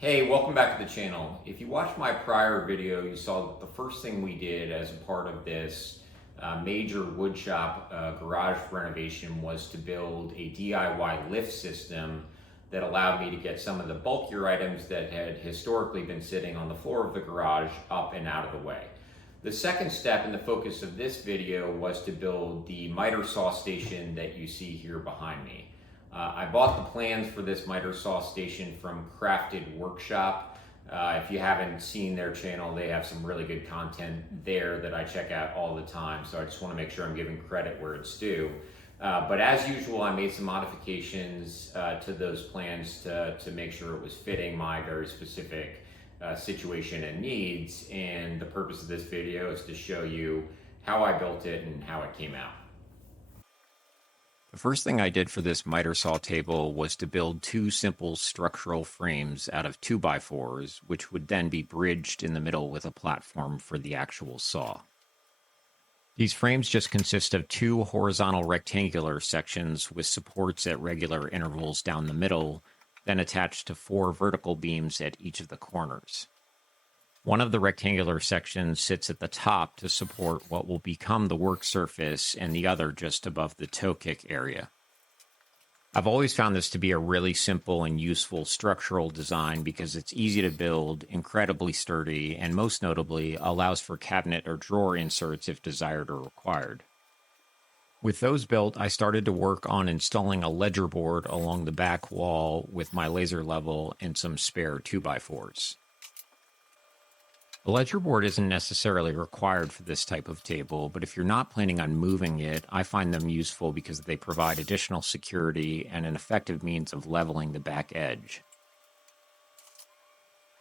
Hey, welcome back to the channel. If you watched my prior video, you saw that the first thing we did as a part of this major woodshop garage renovation was to build a DIY lift system that allowed me to get some of the bulkier items that had historically been sitting on the floor of the garage up and out of the way. The second step and the focus of this video was to build the Mitre Saw Station that you see here behind me. I bought the plans for this Mitre Saw Station from Crafted Workshop. If you haven't seen their channel, they have some really good content there that I check out all the time. So I just want to make sure I'm giving credit where it's due. But as usual, I made some modifications to those plans to make sure it was fitting my very specific situation and needs. And the purpose of this video is to show you how I built it and how it came out. The first thing I did for this miter saw table was to build two simple structural frames out of 2x4s, which would then be bridged in the middle with a platform for the actual saw. These frames just consist of two horizontal rectangular sections with supports at regular intervals down the middle, then attached to four vertical beams at each of the corners. One of the rectangular sections sits at the top to support what will become the work surface, and the other just above the toe kick area. I've always found this to be a really simple and useful structural design because it's easy to build, incredibly sturdy, and most notably allows for cabinet or drawer inserts if desired or required. With those built, I started to work on installing a ledger board along the back wall with my laser level and some spare 2x4s. A ledger board isn't necessarily required for this type of table, but if you're not planning on moving it, I find them useful because they provide additional security and an effective means of leveling the back edge.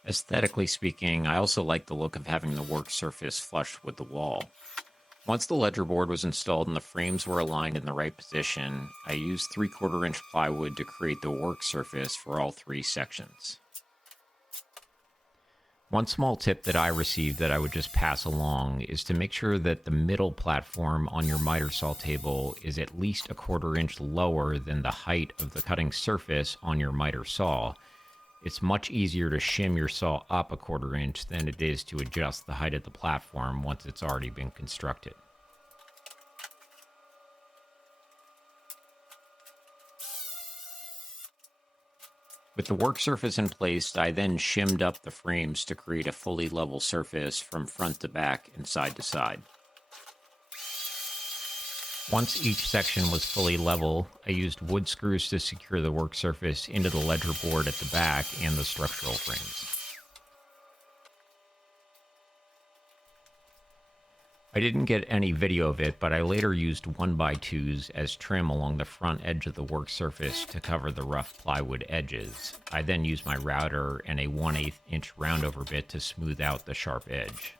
Aesthetically speaking, I also like the look of having the work surface flush with the wall. Once the ledger board was installed and the frames were aligned in the right position, I used 3/4 inch plywood to create the work surface for all three sections. One small tip that I received that I would just pass along is to make sure that the middle platform on your miter saw table is at least 1/4 inch lower than the height of the cutting surface on your miter saw. It's much easier to shim your saw up 1/4 inch than it is to adjust the height of the platform once it's already been constructed. With the work surface in place, I then shimmed up the frames to create a fully level surface from front to back and side to side. Once each section was fully level, I used wood screws to secure the work surface into the ledger board at the back and the structural frames. I didn't get any video of it, but I later used 1x2s as trim along the front edge of the work surface to cover the rough plywood edges. I then used my router and a 1/8 inch roundover bit to smooth out the sharp edge.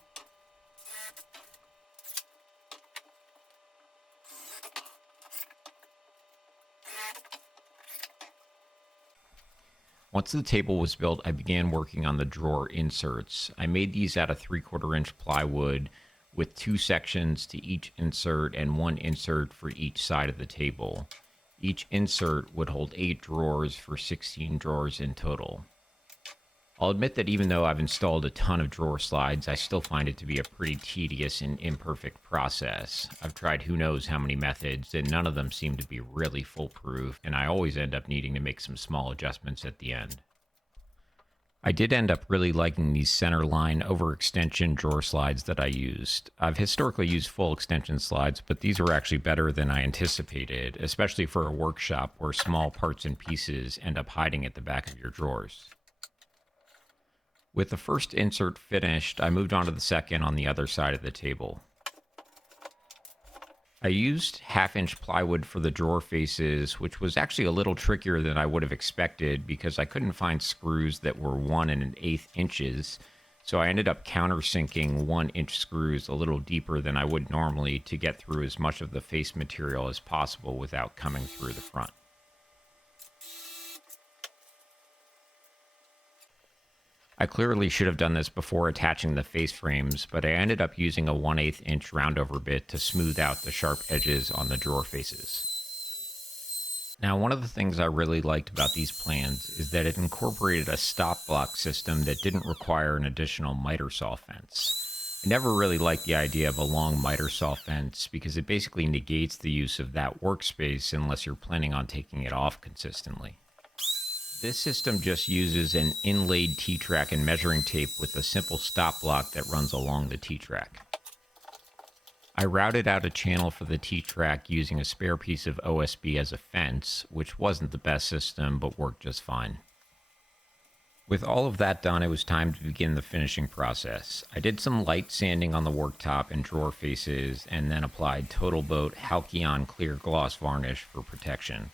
Once the table was built, I began working on the drawer inserts. I made these out of 3/4 inch plywood with two sections to each insert and one insert for each side of the table. Each insert would hold 8 drawers for 16 drawers in total. I'll admit that even though I've installed a ton of drawer slides, I still find it to be a pretty tedious and imperfect process. I've tried who knows how many methods, and none of them seem to be really foolproof, and I always end up needing to make some small adjustments at the end. I did end up really liking these center line overextension drawer slides that I used. I've historically used full extension slides, but these were actually better than I anticipated, especially for a workshop where small parts and pieces end up hiding at the back of your drawers. With the first insert finished, I moved on to the second on the other side of the table. I used 1/2 inch plywood for the drawer faces, which was actually a little trickier than I would have expected because I couldn't find screws that were 1 1/8 inches, so I ended up countersinking 1-inch screws a little deeper than I would normally to get through as much of the face material as possible without coming through the front. I clearly should have done this before attaching the face frames, but I ended up using a 1/8 inch roundover bit to smooth out the sharp edges on the drawer faces. Now, one of the things I really liked about these plans is that it incorporated a stop block system that didn't require an additional miter saw fence. I never really liked the idea of a long miter saw fence because it basically negates the use of that workspace unless you're planning on taking it off consistently. This system just uses an inlaid T-track and measuring tape with a simple stop block that runs along the T-track. I routed out a channel for the T-track using a spare piece of OSB as a fence, which wasn't the best system, but worked just fine. With all of that done, it was time to begin the finishing process. I did some light sanding on the worktop and drawer faces, and then applied Total Boat Halcyon Clear Gloss Varnish for protection.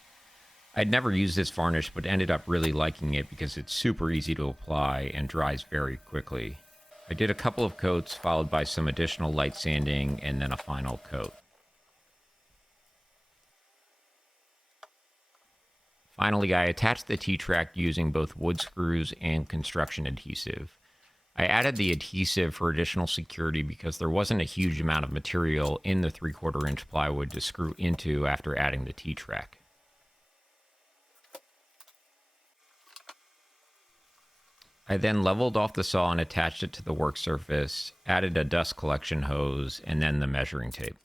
I'd never used this varnish, but ended up really liking it because it's super easy to apply and dries very quickly. I did a couple of coats, followed by some additional light sanding, and then a final coat. Finally, I attached the T-track using both wood screws and construction adhesive. I added the adhesive for additional security because there wasn't a huge amount of material in the 3/4 inch plywood to screw into after adding the T-track. I then leveled off the saw and attached it to the work surface, added a dust collection hose, and then the measuring tape.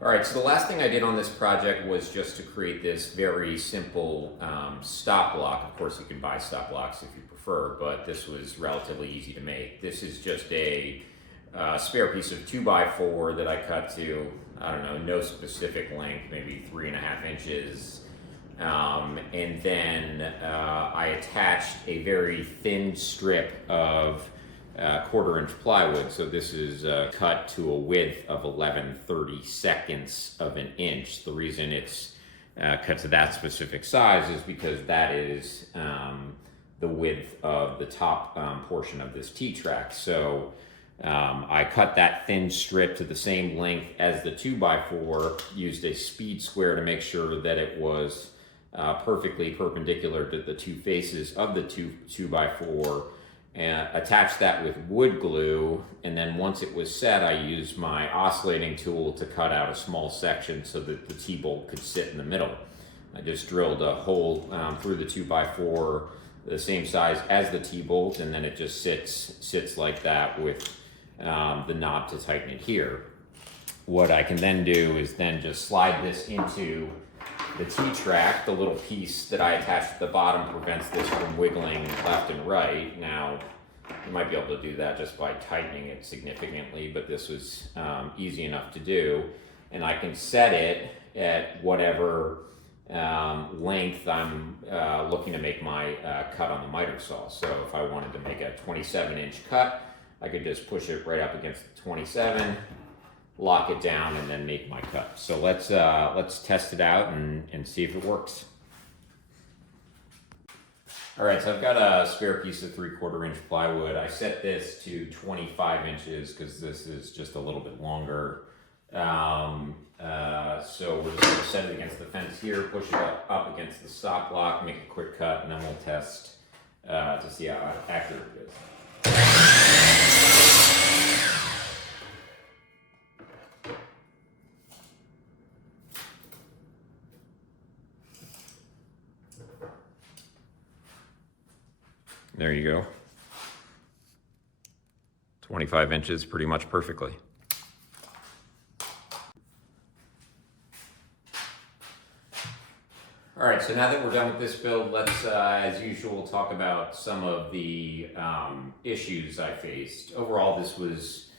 All right, so the last thing I did on this project was just to create this very simple stop block. Of course, you can buy stop blocks if you prefer, but this was relatively easy to make. This is just a spare piece of 2x4 that I cut to, I don't know, no specific length, maybe 3.5 inches. And then I attached a very thin strip of 1/4 inch plywood. So this is cut to a width of 11/32 of an inch. The reason it's cut to that specific size is because that is the width of the top portion of this T-track. So I cut that thin strip to the same length as the 2x4, used a speed square to make sure that it was perfectly perpendicular to the two faces of the 2x4, and attached that with wood glue. And then once it was set, I used my oscillating tool to cut out a small section so that the T-bolt could sit in the middle. I just drilled a hole through the 2x4 the same size as the T-bolt, and then it just sits like that with the knob to tighten it here. What I can then do is then just slide this into the T-track. The little piece that I attached at the bottom prevents this from wiggling left and right. Now, you might be able to do that just by tightening it significantly, but this was easy enough to do. And I can set it at whatever length I'm looking to make my cut on the miter saw. So if I wanted to make a 27-inch cut, I could just push it right up against the 27, lock it down, and then make my cut. So let's test it out and see if it works. All right, so I've got a spare piece of 3/4 inch plywood. I set this to 25 inches because this is just a little bit longer. So we're just gonna set it against the fence here, push it up against the stop block, make a quick cut, and then we'll test to see how accurate it is. There you go. 25 inches, pretty much perfectly. All right, so now that we're done with this build, let's, as usual, talk about some of the issues I faced. Overall, this was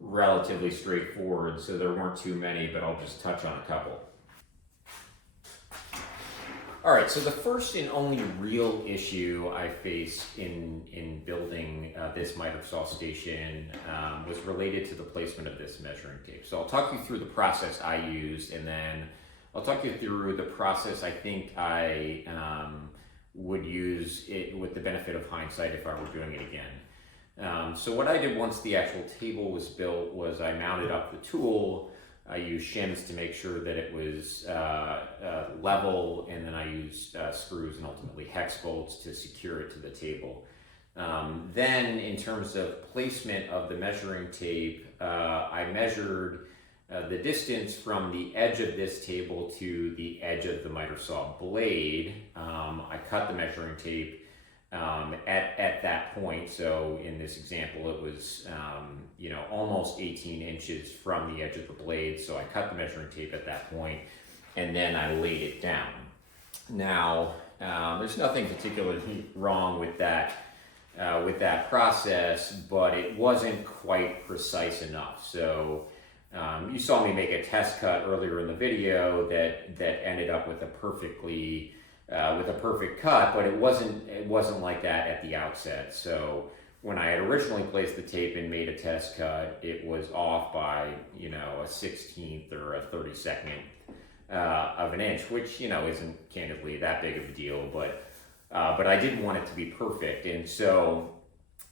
relatively straightforward, so there weren't too many, but I'll just touch on a couple. All right, so the first and only real issue I faced in building this Mitre Saw Station was related to the placement of this measuring tape. So I'll talk you through the process I used, and then I'll talk you through the process I think I would use it with the benefit of hindsight if I were doing it again. So what I did once the actual table was built was I mounted up the tool I used shims to make sure that it was level, and then I used screws and ultimately hex bolts to secure it to the table. Then in terms of placement of the measuring tape, I measured the distance from the edge of this table to the edge of the miter saw blade. I cut the measuring tape at that point. So in this example, it was almost 18 inches from the edge of the blade. So I cut the measuring tape at that point, and then I laid it down. Now, there's nothing particularly wrong with that process, but it wasn't quite precise enough. So you saw me make a test cut earlier in the video that ended up with a perfect cut, but it wasn't like that at the outset. So when I had originally placed the tape and made a test cut, it was off by a 16th or a 32nd of an inch, which isn't candidly that big of a deal, but I didn't want it to be perfect. And so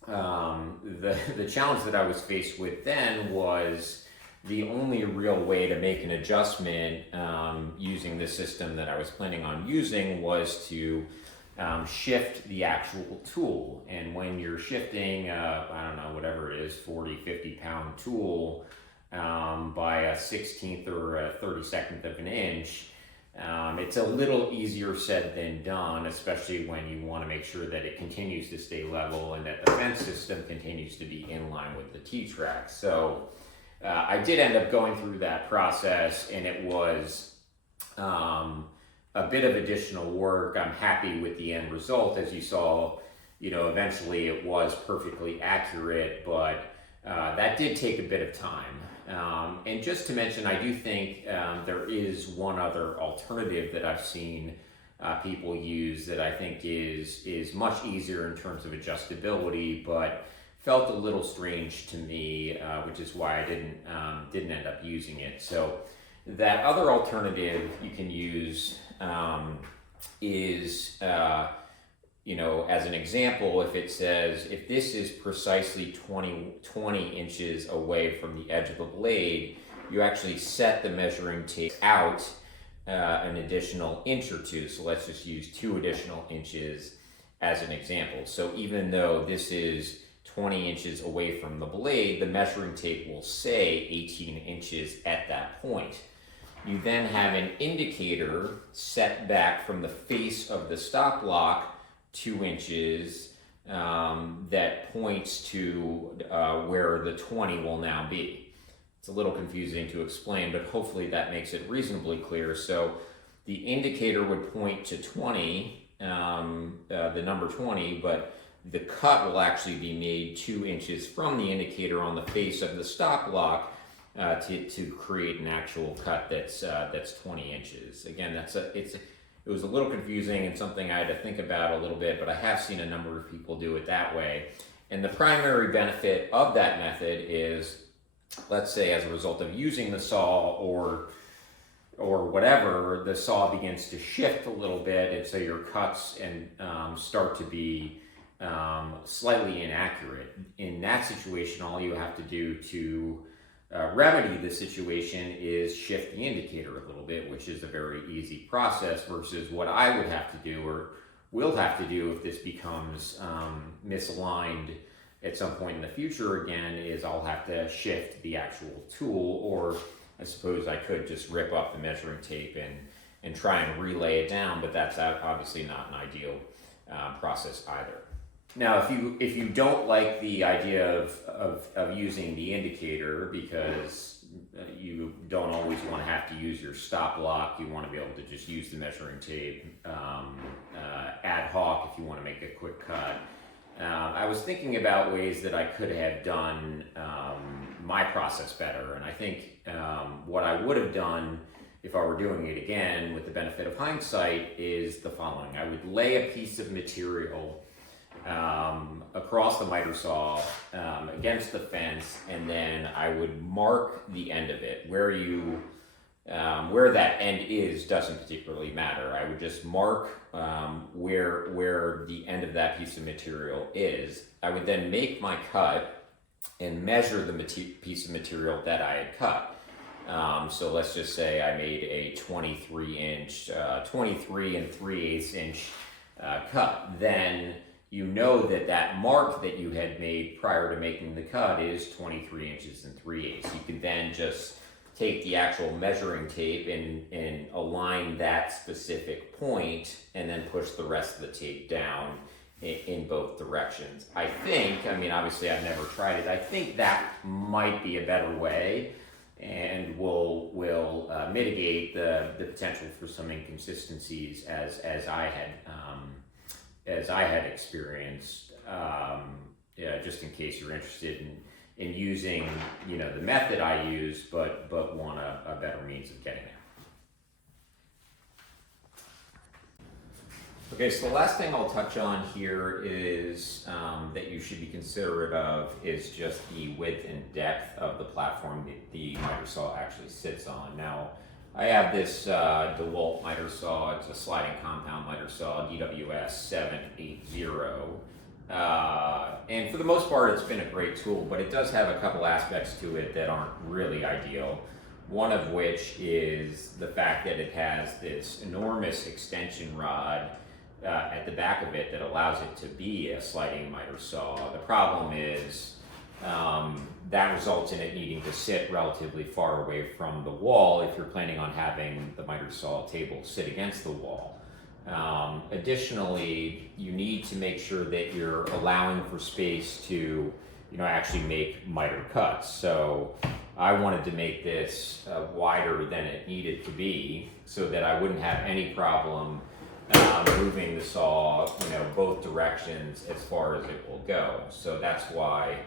the challenge that I was faced with then was the only real way to make an adjustment using the system that I was planning on using was to shift the actual tool. And when you're shifting, I don't know, whatever it is, 40, 50 pound tool by a 16th or a 32nd of an inch, it's a little easier said than done, especially when you want to make sure that it continues to stay level and that the fence system continues to be in line with the T-track. So I did end up going through that process, and it was a bit of additional work. I'm happy with the end result. As you saw, eventually it was perfectly accurate, but that did take a bit of time. And just to mention, I do think there is one other alternative that I've seen people use that I think is much easier in terms of adjustability, but felt a little strange to me, which is why I didn't end up using it. So that other alternative you can use is as an example, if it says, if this is precisely 20 inches away from the edge of the blade, you actually set the measuring tape out an additional inch or two. So let's just use 2 additional inches as an example. So even though this is 20 inches away from the blade, the measuring tape will say 18 inches at that point. You then have an indicator set back from the face of the stop block 2 inches that points to where the 20 will now be. It's a little confusing to explain, but hopefully that makes it reasonably clear. So the indicator would point to 20, the number 20, but the cut will actually be made 2 inches from the indicator on the face of the stop block to create an actual cut that's 20 inches. Again, it was a little confusing and something I had to think about a little bit, but I have seen a number of people do it that way. And the primary benefit of that method is, let's say as a result of using the saw or whatever, the saw begins to shift a little bit, and so your cuts and start to be slightly inaccurate. In that situation, all you have to do to remedy the situation is shift the indicator a little bit, which is a very easy process, versus what I would have to do or will have to do if this becomes misaligned at some point in the future again, is I'll have to shift the actual tool, or I suppose I could just rip up the measuring tape and try and relay it down, but that's obviously not an ideal process either. Now, if you don't like the idea of using the indicator because you don't always want to have to use your stop block, you want to be able to just use the measuring tape ad hoc if you want to make a quick cut. I was thinking about ways that I could have done my process better, and I think what I would have done if I were doing it again with the benefit of hindsight is the following. I would lay a piece of material across the miter saw against the fence, and then I would mark the end of it. Where that end is doesn't particularly matter. I would just mark where the end of that piece of material is. I would then make my cut and measure the piece of material that I had cut. So let's just say I made a 23 and 3/8 inch cut. Then you know that that mark that you had made prior to making the cut is 23 inches and 3/8. You can then just take the actual measuring tape and align that specific point and then push the rest of the tape down in both directions. I think, I mean, obviously I've never tried it, I think that might be a better way and will mitigate the potential for some inconsistencies as I had experienced. Yeah, just in case you're interested in using, you know, the method I use, but want a better means of getting there. Okay, so the last thing I'll touch on here is that you should be considerate of is just the width and depth of the platform that the miter saw actually sits on. Now, I have this DeWalt miter saw. It's a sliding compound miter saw, DWS 780. And for the most part, it's been a great tool, but it does have a couple aspects to it that aren't really ideal. One of which is the fact that it has this enormous extension rod at the back of it that allows it to be a sliding miter saw. The problem is that results in it needing to sit relatively far away from the wall if you're planning on having the miter saw table sit against the wall. Additionally, you need to make sure that you're allowing for space to, you know, actually make miter cuts. So I wanted to make this wider than it needed to be so that I wouldn't have any problem moving the saw, you know, both directions as far as it will go. So that's why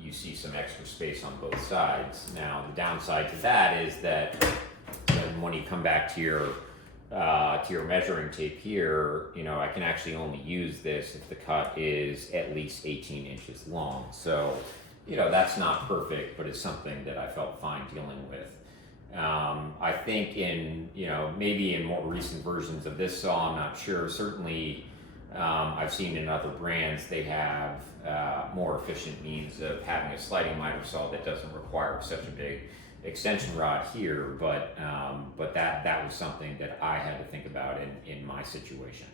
you see some extra space on both sides. Now, the downside to that is that when you come back to your measuring tape here, you know, I can actually only use this if the cut is at least 18 inches long. So, you know, that's not perfect, but it's something that I felt fine dealing with. I think in, you know, maybe in more recent versions of this saw, I'm not sure. Certainly, I've seen in other brands, they have more efficient means of having a sliding miter saw that doesn't require such a big extension rod here, but that was something that I had to think about in my situation.